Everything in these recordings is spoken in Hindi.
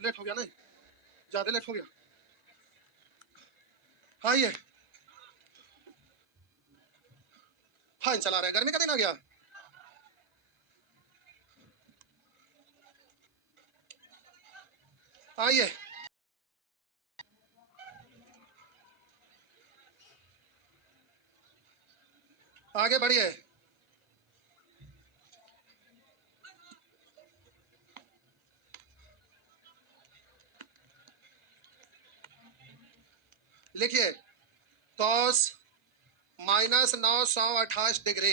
लेट हो गया नहीं, ज्यादा लेट हो गया। हाँ ये फैन चला रहे हैं, गर्मी का दिन आ गया। आइए आगे बढ़िए। लिखिए कॉस -928 डिग्री,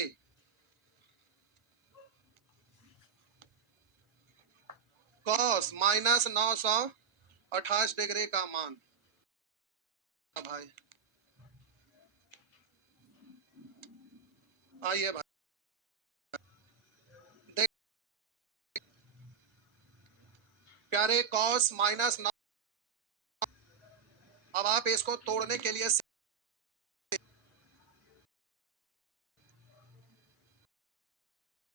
कॉस -928 डिग्री का मान। भाई आइए भाई, देख प्यारे, कॉस -9। अब आप इसको तोड़ने के लिए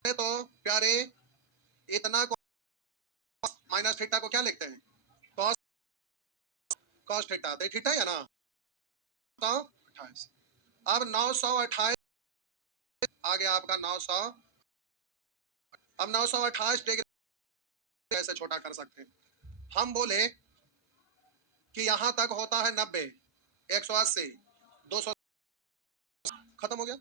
तो प्यारे इतना को माइनस थीटा को क्या लिखते हैं? कॉस, कॉस थीटा, तो थीटा है ना, तो 28। अब 928 आ गया आपका 900। अब 928 डिग्री ऐसे छोटा कर सकते हैं। हम बोले कि यहां तक होता है 90, 180, 200, खत्म हो गया।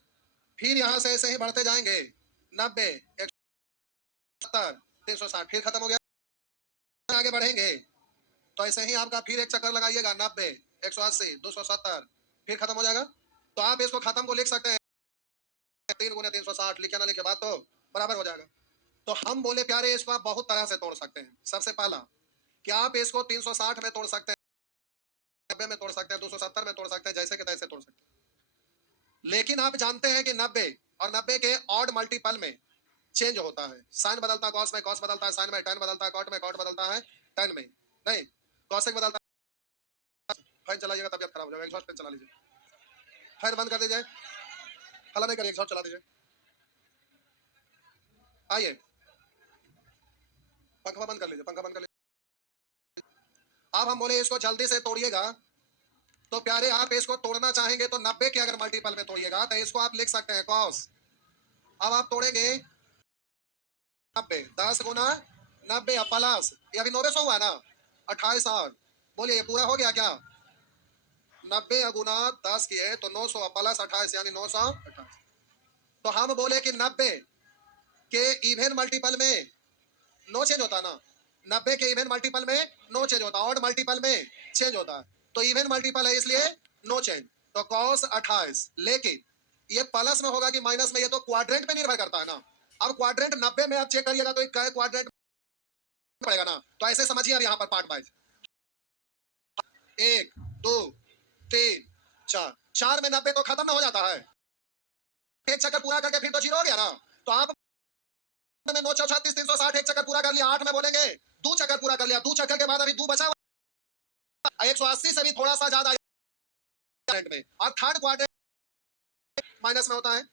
फिर यहां से ऐसे ही बढ़ते जाएंगे, 90, 170, 360, फिर खत्म हो गया। आगे बढ़ेंगे तो ऐसे ही आपका फिर एक चक्कर लगाइएगा, 90, 180, 270, फिर खत्म हो जाएगा। तो आप इसको खत्म को लिख सकते हैं 3 × 360, लिखे ना लिखे बात तो बराबर हो जाएगा। तो हम बोले प्यारे इसको आप बहुत तरह से तोड़ सकते हैं। सबसे पहला कि आप इसको 360 में तोड़ सकते हैं, 90 में तोड़ सकते हैं, 270 में तोड़ सकते हैं, जैसे के तैसे तोड़ सकते हैं। लेकिन आप जानते हैं कि 90 और 90 के ऑड मल्टीपल में चेंज होता है। साइन बदलता है कॉस में, कॉस बदलता है साइन में, टैन बदलता है कॉट में, कॉट बदलता है टैन में। नहीं, कॉसेक बदलता है। फैन चलाइएगा तबियत खराब हो जाएगा, एग्जॉस्ट फैन चला लीजिए, फैन बंद कर दीजिए, हला नहीं करिए, एग्जॉस्ट चला दीजिए। आइए पंखा बंद कर लीजिए, पंखा बंद कर लीजिए। अब हम बोले इसको जल्दी से तोड़िएगा, तो प्यारे आप इसको तोड़ना चाहेंगे तो 90 के अगर मल्टीपल में तोड़िएगा तो इसको आप लिख सकते हैं कॉस। अब आप तोड़ेंगे 90, 10 गुना 90 प्लस, ये अभी 900 हुआ ना, 28 और बोलिए ये पूरा हो गया क्या? 90 गुना 10 किए तो 900 प्लस 28 यानी 928। तो हम बोले कि 90 के इवन मल्टीपल में नो चेंज होता ना, 90 के इवन मल्टीपल में नो चेंज होता, ऑड मल्टीपल में चेंज होता है। तो इवन मल्टीपल है इसलिए नो चेंज, तो cos 28। लेकिन ये प्लस में होगा कि माइनस में, ये तो क्वाड्रेंट पे निर्भर करता है ना। अब क्वाड्रेंट 90 में आप चेक करिएगा तो एक क्वाड्रेंट पड़ेगा ना, तो ऐसे समझिए अब यहाँ पर पार्ट वाइज, 1 2 3 4, 4 में 90 तो खत्म ना हो जाता है, एक चक्कर पूरा करके फिर तो जीरो हो गया ना। तो आप में 9 36 360 एक चक्कर पूरा कर लिया, 8 में बोलेंगे 2 चक्कर पूरा कर लिया, 2 चक्कर के बाद अभी 2 बचा, 180 से भी थोड़ा सा ज्यादा में, और थर्ड क्वाड्रेंट माइनस में होता है।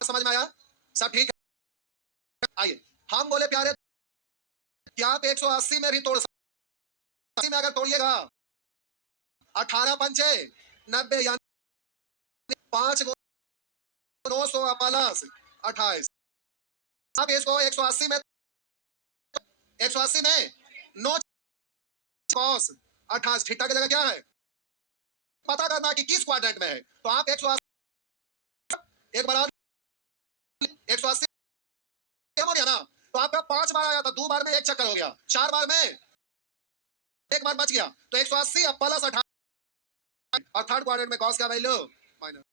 समझ में आया? सब ठीक है। आइए हम बोले प्यारे कि आप 180 में भी तोड़ सकते, 80 में अगर तोड़िएगा 18 पंचे 90 यानी 5 900 प्लस 28। अब इसको 180 में, 180 में नो कॉस 28 थीटा की जगह क्या है पता करना कि किस क्वाड्रेंट में है। तो आप 180 एक बार 180 हो गया ना, तो आपका 5 बार आया था, 2 बार में एक चक्कर हो गया, 4 बार में एक बार बच गया, तो 180 अब प्लस 28। और थर्ड क्वाड्रेंट में कॉस का वैल्यू माइनस।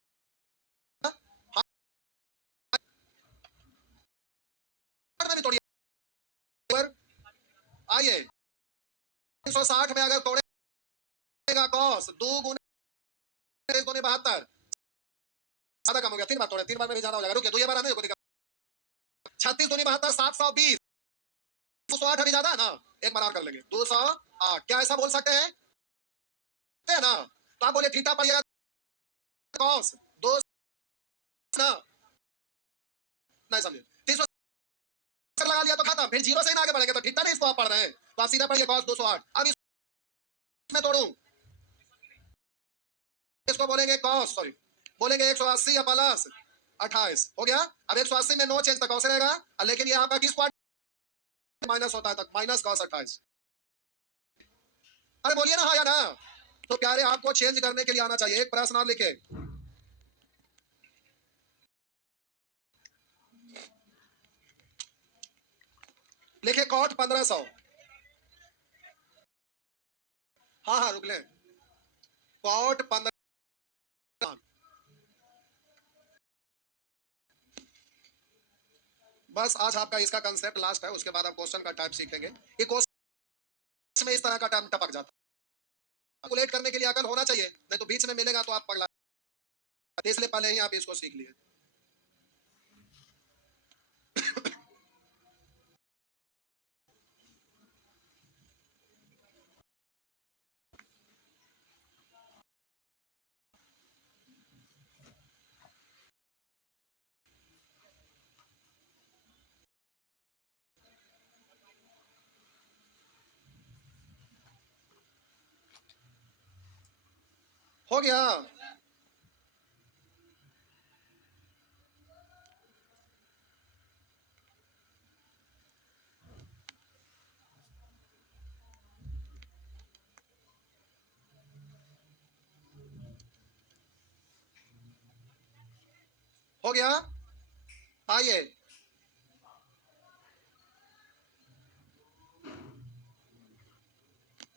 में भी तोड़िए, आइए 360 में अगर तोड़ेगा कॉस 2 गुने 72, ज्यादा कम हो गया, 3 बार तोड़े, 3 बार में भी ज्यादा हो जाएगा, रुकिए 2 बार आने को, 36 दूनी 72, 720, 208 अभी ज्यादा है ना, एक बार और कर लेंगे 208। क्या ऐसा बोल सकते हैं ना? तो आप बोले थीटा पाइएगा कॉस 2 ना, नहीं समझे, 300 लगा लिया तो खत्म, फिर जीरो से ही आगे बढ़ेंगे तो थीटा नहीं इसको आप पढ़ रहे हैं। तो आप सीधा पढ़िए cos 208। अब इसमें तोड़ूं, इसको बोलेंगे cos, सॉरी बोलेंगे 180 या प्लस 28 हो गया। अब 180 में नो चेंज तक cos रहेगा, लेकिन ये आपका किस क्वाड्रेंट माइनस होता है तक, माइनस cos 28। अरे बोलिए ना हाँ या ना। तो प्यारे आपको चेंज करने के लिए आना चाहिए। एक प्रश्न और लिखे, लिखे cot 1500। हाँ हाँ रुक ले, cot 15। बस आज आपका इसका कंसेप्ट लास्ट है, उसके बाद आप क्वेश्चन का टाइप सीखेंगे। ये क्वेश्चन में इस तरह का टर्म टपक जाता है, कैलकुलेट करने के लिए अकल होना चाहिए, नहीं तो बीच में मिलेगा तो आप पगला, इसलिए पहले ही आप इसको सीख लिए। हो गया, हो गया। आइए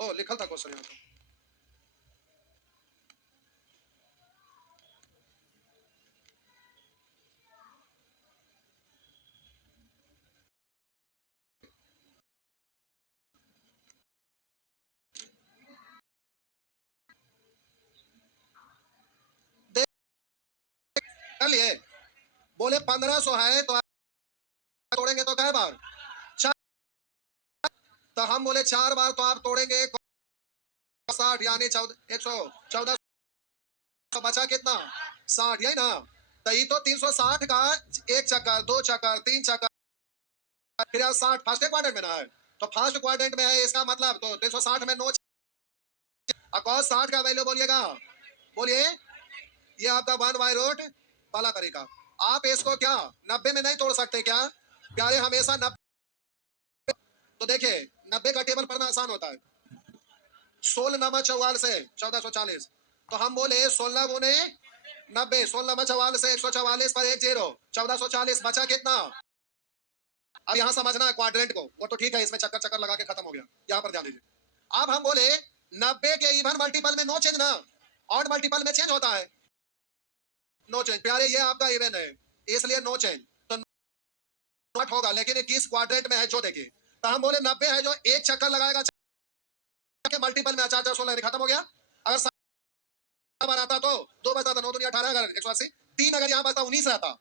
ओ लिखा था क्वेश्चन यहाँ पे। देख कर लिए, बोले 1500 है तो तोड़ेंगे तो कै बार, चार। तो हम बोले 4 बार तो आप तोड़ेंगे 60, यानी 114, बचा कितना 60, यही ना। तो ये तो 360 का एक चक्कर, दो चक्कर, तीन चक्कर, फिर 60 फर्स्ट क्वाड्रेंट में ना है, तो फर्स्ट क्वाड्रेंट में है, इसका मतलब तो 360 में नो। cos 60 का वैल्यू बोलिएगा, बोलिए ये आपका 1/रूट वाला तरीका। आप इसको क्या 90 में नहीं तोड़ सकते क्या प्यारे, हमेशा 90। तो देखिए 90 का टेबल पढ़ना आसान होता है, 16 नमा 44 से 1440, तो हम बोले 16 गुने 90, 16 नमा 44 से 144 पर 1 0, 1440 बचा कितना। अब यहाँ समझना है क्वाड्रेंट को, वो तो ठीक है, इसमें चक्कर चक्कर लगा के खत्म हो गया, यहाँ पर ध्यान दीजिए। अब हम बोले 90 के इवन मल्टीपल में नो चेंज ना, ऑड मल्टीपल में चेंज होता है, नो चेंज प्यारे, ये आपका इवन है इसलिए नो चेंज, तो नॉट होगा, लेकिन किस क्वाड्रेंट में है जो देखिए। तो हम बोले 90 है जो एक चक्कर लगाएगा के मल्टीपल में 4 4 16 खत्म हो गया। अगर बार आता तो 2 बचता था, 9 दूनी 18, अगर 180, 3 अगर यहाँ बचता 19 रहता,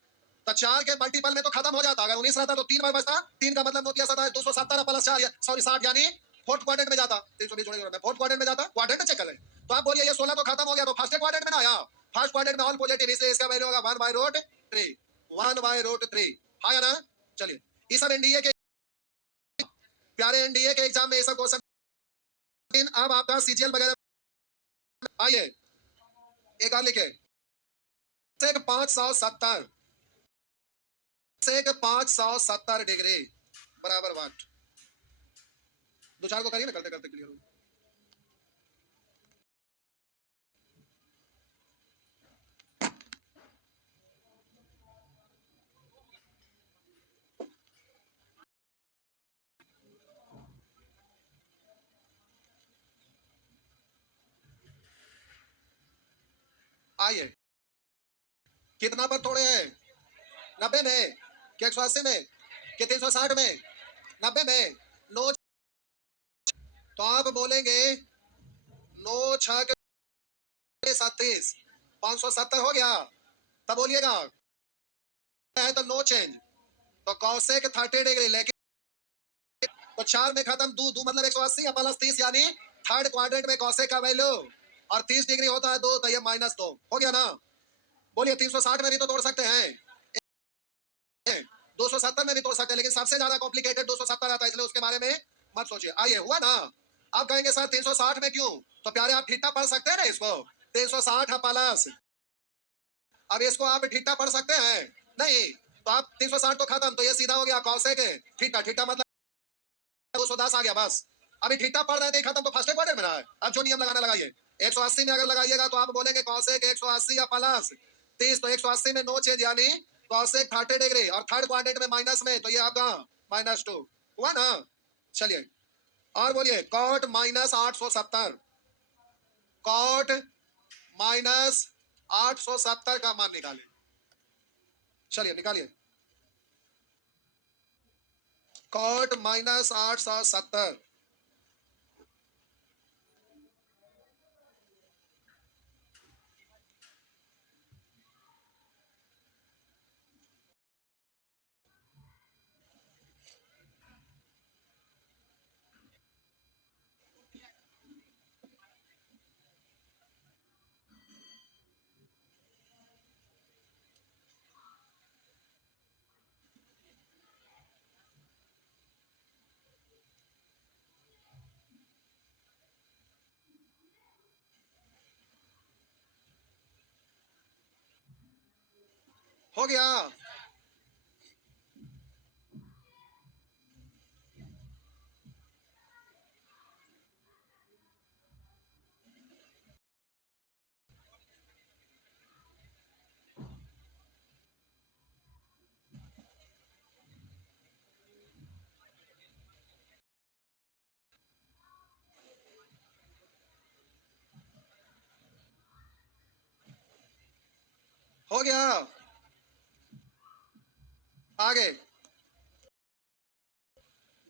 तो 4 के मल्टीपल में तो खत्म हो जाता, अगर 19 रहता तो 3 बार बचता, 3 का मतलब 9 दिया 270 प्लस 4, सॉरी 60, यानी फोर्थ क्वाड्रेंट में जाता, 320 जोड़े फोर्थ क्वाड्रेंट में जाता, क्वाड्रेंट चेक कर ले। तो आप बोलिए ये 16 तो खत्म हो गया, तो फर्स्ट क्वाड्रेंट में ना आया, फर्स्ट क्वाड्रेंट में ऑल पॉजिटिव, इसलिए इसका वैल्यू होगा 1/√3, 1/√3, हाँ या ना। चलिए इस सब एनडीए के प्यारे, एनडीए के एग्जाम में ये सब क्वेश्चन। अब आपका सीजीएल वगैरह, आइए एक और लिखे, 570 570 डिग्री बराबर वाट। दो चार को करिए ना, करते करते क्लियर हो। आइए कितना पर तोड़े हैं, 90 में कि 180 में कि 360 में, 90 में नो, तो आप बोलेंगे नो 6 37, 570 हो गया। तब बोलिएगा है तो नो चेंज, तो कॉसेक 30 डिग्री, लेकिन तो 4 में खत्म, दो दो मतलब 180 प्लस 30, यानी थर्ड क्वाड्रेंट में कॉसेक का वैल्यू, और 30 डिग्री होता है 2, तो ये -2 हो गया ना। बोलिए 360 में भी तो तोड़ सकते हैं, 270 में भी तोड़ सकते हैं, लेकिन सबसे ज्यादा कॉम्प्लिकेटेड 270 आता है, इसलिए उसके बारे में मत सोचिए। आइए, हुआ ना। आप कहेंगे सर 360 में क्यों? तो प्यारे आप ठीठा पढ़ सकते हैं ना इसको, 360 प्लस। अब इसको आप ठीठा पढ़ सकते हैं? नहीं। तो आप 360 तो खत्म, तो ये सीधा हो गया कौसेक ठीठा। ठीठा मतलब 210 आ गया बस। अभी ठीठा पढ़ रहे थे खत्म, तो फर्स्ट क्वाड्रेंट में रहा है। अब जो नियम लगाना लगाइए। 180 में अगर लगाइएगा तो आप बोलेंगे कौसेक 180 या प्लस 30, तो 180 में नो चेंज यानी कौसेक 30 डिग्री, और थर्ड क्वाड्रेंट में माइनस में, तो ये आपका -2 हुआ ना। चलिए और बोलिए कॉट -870, कॉट -870 का मान निकालें। चलिए निकालिए। कॉट -870 हो गया। हो गया। आगे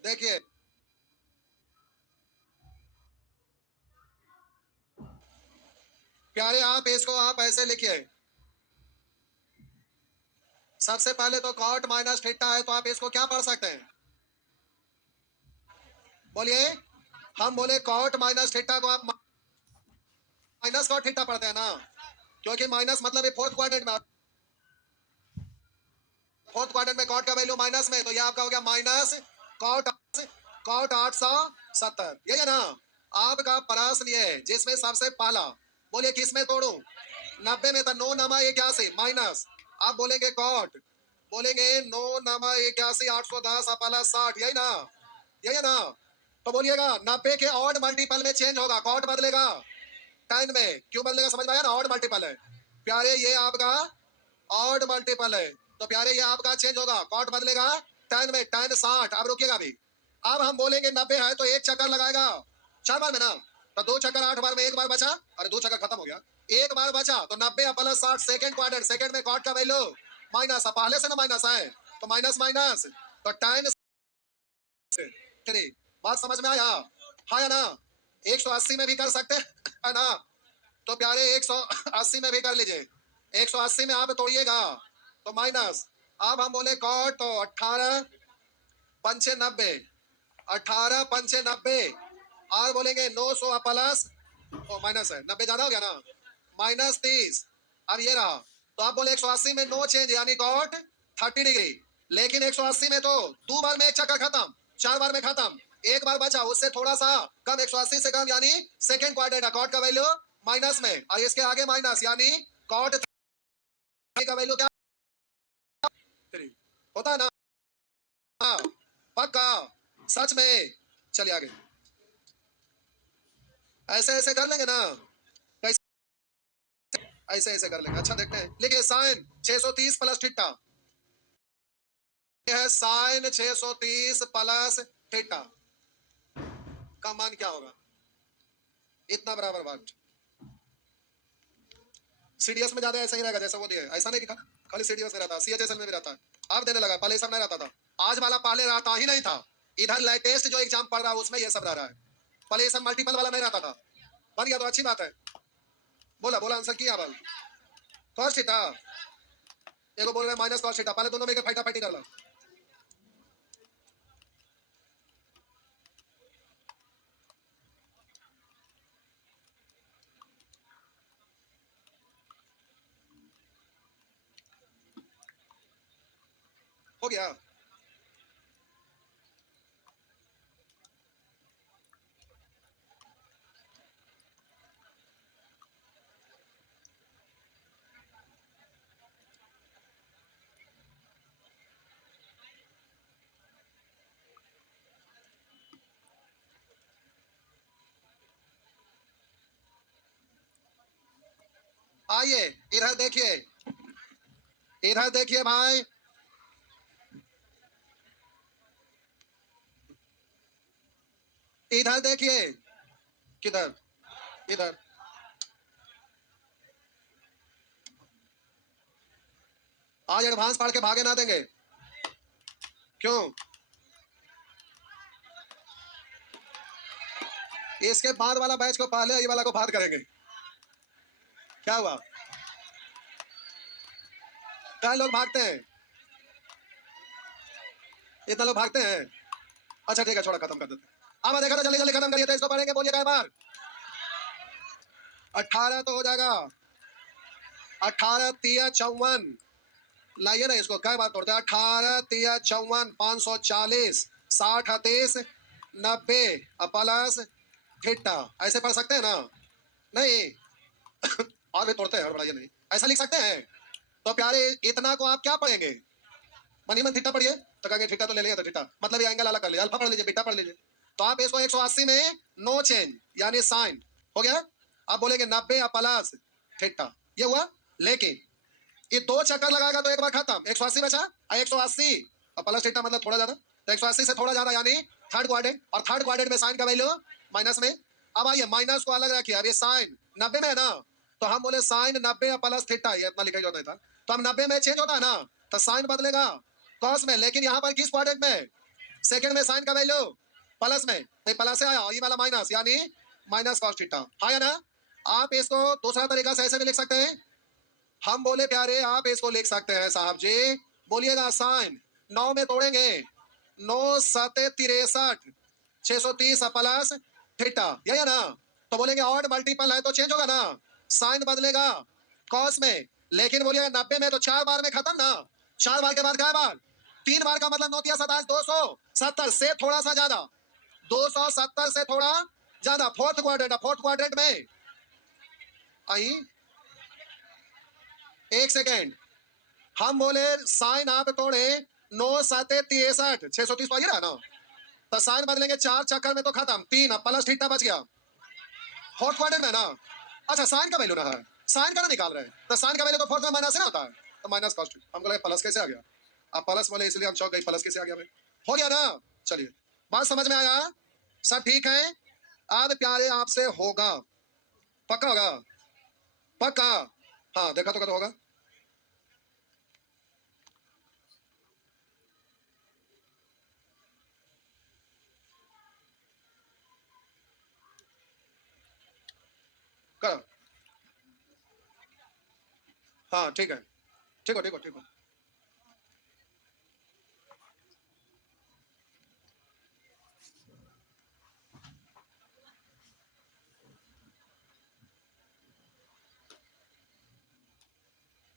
देखिए, प्यारे आप इसको आप ऐसे लिखिए। सबसे पहले तो कॉट माइनस थीटा है, तो आप इसको क्या पढ़ सकते हैं? बोलिए। हम बोले कॉट माइनस थीटा को आप माइनस कॉट थीटा पढ़ते हैं ना, क्योंकि माइनस मतलब फोर्थ क्वाड्रेंट में, फोर्थ क्वाड्रेंट में कॉट का वैल्यू माइनस में, तो ये आपका हो गया माइनस कॉट, कॉट 870, ये है ना। आपका प्रश्न ये है जिसमें सबसे पहला, बोलिए किस में तोड़ू? 90 में था। 9 नमा 81 माइनस, आप बोलेंगे कॉट, बोलेंगे 9 नमा 81 810 प्लस 60, यही ना, यही है ना। तो बोलिएगा 90 के ऑड मल्टीपल में चेंज होगा, कॉट बदलेगा 10 में, क्यों बदलेगा समझ में आया ना, ऑड मल्टीपल है प्यारे, ये आपका ऑड मल्टीपल है, तो प्यारे ये आपका चेंज होगा, कॉट बदलेगा 10 में, 10 60। अब रुकिएगा अभी, अब हम बोलेंगे 90 है तो एक चक्कर लगाएगा 4 बार में ना, तो 2 चक्कर 8 बार में, एक बार बचा, अरे 2 चक्कर खत्म हो गया, एक बार बचा, तो 90 प्लस 60 सेकंड क्वाड्रेंट, सेकंड में कॉट का वैल्यू माइनस, पहले से ना माइनस है, तो माइनस माइनस, तो 10 3। बात समझ में आया? हाँ या ना? 180 में भी कर सकते है ना, तो प्यारे 180 में भी कर लीजिए। 180 में आप तोड़िएगा तो माइनस, अब हम बोले कॉट, तो 18 पंचे 90, 18 पंचे 90, और बोलेंगे 900 प्लस, ओ माइनस है, 90 ज्यादा हो गया ना, -30। अब ये रहा, तो आप बोले 180 में नो चेंज यानी कॉट 30 डिग्री, लेकिन 180 में तो 2 बार में एक चक्कर खत्म, 4 बार में खत्म, एक बार बचा, उससे थोड़ा सा कम, 180 से कम यानी सेकंड क्वाड्रेंट, कॉट का वैल्यू माइनस में, और इसके आगे माइनस यानी कॉट का वैल्यू क्या 3 होता है ना। पक्का, सच में। चलिए आगे, ऐसे ऐसे कर लेंगे ना, ऐसे ऐसे कर लेंगे। अच्छा देखते हैं, लिखिए साइन 630 प्लस थीटा, है साइन 630 प्लस थीटा का मान क्या होगा? इतना बराबर बात। सीडीएस में ज्यादा ऐसा ही रहेगा जैसा वो दिया है, ऐसा नहीं लिखा, खाली सीडीएस में रहता है, सीएचएसएल में भी रहता है। अब देने लगा, पहले सब नहीं रहता था, आज वाला पहले रहता ही नहीं था। इधर लेटेस्ट जो एग्जाम पढ़ रहा है उसमें ये सब रह रहा है, पहले ये सब मल्टीपल वाला नहीं रहता था। बन गया तो अच्छी बात है। बोला बोला आंसर किया बल कॉस थीटा, एगो बोल रहे माइनस कॉस थीटा, पहले दोनों में फाइटा फाइटी कर लो। हो गया। आइए इधर देखिए, इधर देखिए भाई, इधर देखिए, किधर, इधर। आज एडवांस पढ़ के भागे ना देंगे, क्यों? इसके बाद वाला बैच को पहले ये वाला को बात करेंगे। क्या हुआ? क्या लोग भागते हैं, इतना लोग भागते हैं। अच्छा ठीक है, छोड़ा, खत्म कर देते हैं। अब देखा तो जल्दी जल्दी खत्म करिए, तो इसको पढ़ेंगे, बोलिएगा एक बार। 18 तो हो जाएगा, 18 तिया 54, लाइए ना इसको, क्या बात तोड़ते हैं। 18 तिया 54, 540, 60 30 90 प्लस थीटा, ऐसे पढ़ सकते हैं ना? नहीं और भी तोड़ते हैं, और बढ़ाइए नहीं, ऐसा लिख सकते हैं। तो प्यारे इतना को आप क्या पढ़ेंगे? मनी मन थीटा पढ़िए, तो कहेंगे थीटा तो ले लिया, तो थीटा मतलब ये एंगल अलग कर लिया, अल्फा पढ़ लीजिए, बीटा पढ़ लीजिए। तो आप इसको 180 में नो चेंज यानी साइन हो गया। आप बोलेंगे 90 प्लस थीटा, ये हुआ। लेकिन ये दो चक्कर लगाएगा तो एक बार खत्म, 180 बचा, 180 और प्लस थीटा मतलब थोड़ा ज्यादा, तो 180 से थोड़ा ज्यादा यानी थर्ड क्वाड्रेंट, और थर्ड क्वाड्रेंट में साइन का वैल्यू माइनस में। अब आइए माइनस को अलग रखिए, अब ये साइन 90 में है ना, तो हम बोले साइन 90 प्लस थीटा, ये इतना लिखा होता था, तो हम 90 में चेंज होता है ना, तो साइन बदलेगा कॉस में। लेकिन यहाँ पर किस क्वाड्रेंट में? सेकंड में साइन का वैल्यू प्लस में, नहीं प्लस से आया, ये वाला माइनस यानी माइनस कॉस थीटा, हाँ या ना? आप इसको दूसरा तरीका से ऐसे भी लिख सकते हैं। हम बोले प्यारे आप इसको लिख सकते हैं साहब जी, बोलिएगा साइन 9 में तोड़ेंगे, 9 7 63, 630 प्लस थीटा, यही है ना? तो बोलेंगे ऑड मल्टीपल है तो चेंज होगा ना, साइन बदलेगा कॉस में। लेकिन बोलिएगा 90 में तो 4 बार में खत्म ना, 4 बार के बाद क्या बार? 3 बार का मतलब 9 तिया 27, 270 से थोड़ा सा ज्यादा, 270 से थोड़ा ज्यादा, फोर्थ क्वाड्रेंट, फोर्थ क्वाड्रेंट में आई। एक सेकेंड, हम बोले साइन आप तोड़े 9 7 63, 630 पाइए ना, तो साइन बदलेंगे 4 चक्कर में तो खत्म, 3 प्लस थीटा बच गया, फोर्थ क्वाड्रेंट में ना। अच्छा साइन का वैल्यू ना है, साइन का ना निकाल रहे हैं, तो साइन का वैल्यू तो फोर्थ में माइनस ना होता है, तो माइनस कॉस। हमको लगा प्लस कैसे आ गया, आप प्लस बोले इसलिए हम चौक गए, प्लस कैसे आ गया? हो गया ना? चलिए बात समझ में आया, सब ठीक है। अब प्यारे आपसे होगा, पक्का होगा, पक्का। हाँ देखा तो कब होगा, करो। हाँ ठीक है, ठीक हो, ठीक हो, ठीक हो।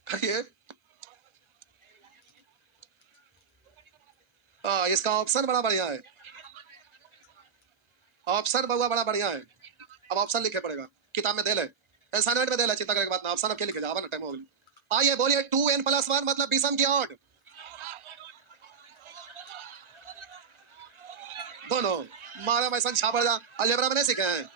करिए। हाँ इसका ऑप्शन बड़ा बढ़िया है, ऑप्शन बहुआ बड़ा बढ़िया है। अब ऑप्शन लिखे पड़ेगा, किताब में दे ले, असाइनमेंट में दे ले, चिंता करने की बात ना, ऑप्शन अब क्या लिखे जावा ना, टाइम हो गया। आइए बोलिए 2n+1 मतलब विषम की ऑड, दोनों। मारा वैसा छापड़ जा, अलजेब्रा में नहीं सीखे हैं,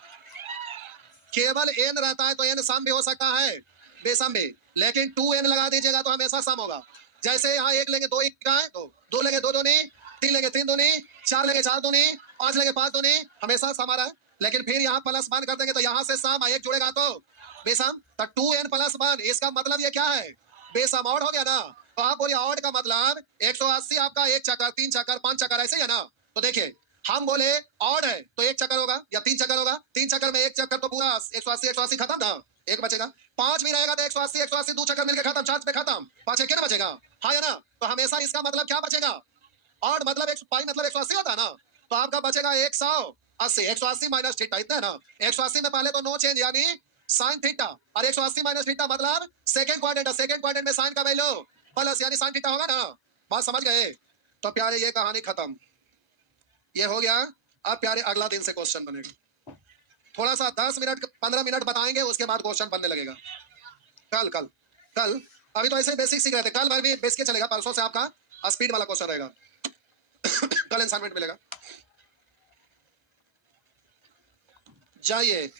केवल n रहता है तो n सम भी हो सकता है, बेसम भी, लेकिन 2n लगा दीजिएगा तो हमेशा सम होगा। जैसे यहाँ एक लेंगे, दो एक का है, दो लेंगे, दो दूनी, तीन लेंगे, तीन दूनी, चार लेंगे, चार दूनी, पांच लेंगे, पांच दूनी, हमेशा सम आ रहा है। लेकिन फिर यहाँ प्लस वन कर देंगे तो यहाँ से सम एक जुड़ेगा तो बेसम, तो 2n+1 इसका मतलब ये क्या है? बेसम, ऑड हो गया ना। तो आप बोलिए ऑड का मतलब 180 आपका एक चक्कर, तीन चक्कर, पांच चक्कर, ऐसे ही है ना? तो देखिए हम बोले ऑड है तो एक चक्कर होगा या तीन चक्कर होगा, तीन चक्कर में एक चक्कर तो पूरा 180 180 खत्म ना, एक बचेगा। पांच भी रहेगा तो 180 180 दो चक्कर मिलकर खत्म, चार पे खत्म, पांच क्या बचेगा, हाँ या ना? तो हमेशा इसका मतलब क्या बचेगा? ऑड मतलब एक पाई मतलब 180 होता है ना, तो आपका बचेगा 180, 180 माइनस थीटा, इतना है ना। 180 में पहले तो नो चेंज यानी साइन थीटा, और 180 माइनस थीटा मतलब सेकंड क्वाड्रेंट, सेकंड क्वाड्रेंट में साइन का वैल्यू प्लस यानी साइन थीटा होगा ना। बात समझ गए? तो प्यारे ये कहानी खत्म, ये हो गया। अब प्यारे अगला दिन से क्वेश्चन बनेगा, थोड़ा सा 10 मिनट 15 मिनट बताएंगे, उसके बाद क्वेश्चन बनने लगेगा। कल कल कल अभी तो ऐसे बेसिक सीख रहे थे, कल भर भी बेसिक चलेगा, परसों से आपका स्पीड वाला क्वेश्चन रहेगा। कल असाइनमेंट मिलेगा, जाइए।